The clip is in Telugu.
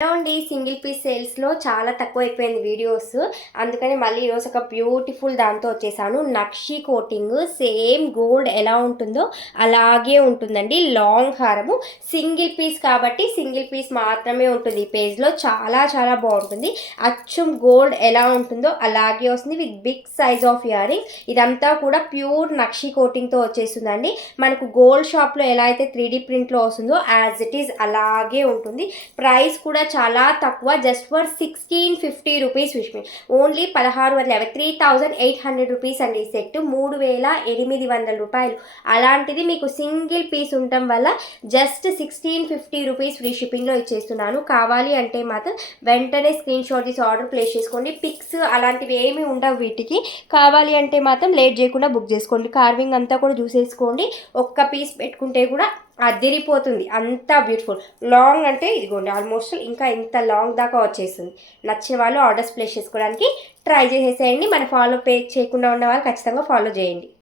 హలో అండి, సింగిల్ పీస్ సేల్స్లో చాలా తక్కువ అయిపోయింది వీడియోస్. అందుకని మళ్ళీ ఈరోజు ఒక బ్యూటిఫుల్ దాంతో వచ్చేసాను. నక్షి కోటింగ్ సేమ్ గోల్డ్ ఎలా ఉంటుందో అలాగే ఉంటుందండి. లాంగ్ హారము సింగిల్ పీస్ కాబట్టి సింగిల్ పీస్ మాత్రమే ఉంటుంది. ఈ పేజ్లో చాలా చాలా బాగుంటుంది. అచ్చం గోల్డ్ ఎలా ఉంటుందో అలాగే వస్తుంది with big size of earring. ఇదంతా కూడా ప్యూర్ నక్షి కోటింగ్తో వచ్చేస్తుందండి. మనకు గోల్డ్ షాప్లో ఎలా అయితే 3D ప్రింట్లో వస్తుందో యాజ్ ఇట్ ఈజ్ అలాగే ఉంటుంది. ప్రైస్ కూడా చాలా తక్కువ, just for 1650 rupees. Wish me only 1650, 3800 rupees అండి. ఈ సెట్ 3800 రూపాయలు. అలాంటిది మీకు సింగిల్ పీస్ ఉండటం వల్ల జస్ట్ 1650 రూపీస్ ఫ్రీ షిప్పింగ్లో ఇచ్చేస్తున్నాను. కావాలి అంటే మాత్రం వెంటనే స్క్రీన్ షాట్ తీసి ఆర్డర్ ప్లేస్ చేసుకోండి. పిక్స్ అలాంటివి ఏమీ ఉండవు వీటికి. కావాలి అంటే మాత్రం లేట్ చేయకుండా బుక్ చేసుకోండి. కార్వింగ్ అంతా కూడా చూసేసుకోండి. ఒక్క పీస్ పెట్టుకుంటే కూడా అదిరిపోతుంది, అంతా బ్యూటిఫుల్. లాంగ్ అంటే ఇదిగోండి ఆల్మోస్ట్ ఇంకా ఇంత లాంగ్ దాకా వచ్చేస్తుంది. నచ్చే వాళ్ళు ఆర్డర్స్ ప్లేస్ చేసుకోవడానికి ట్రై చేసేసేయండి. మన ఫాలో చేయకుండా ఉన్న వాళ్ళు ఖచ్చితంగా ఫాలో చేయండి.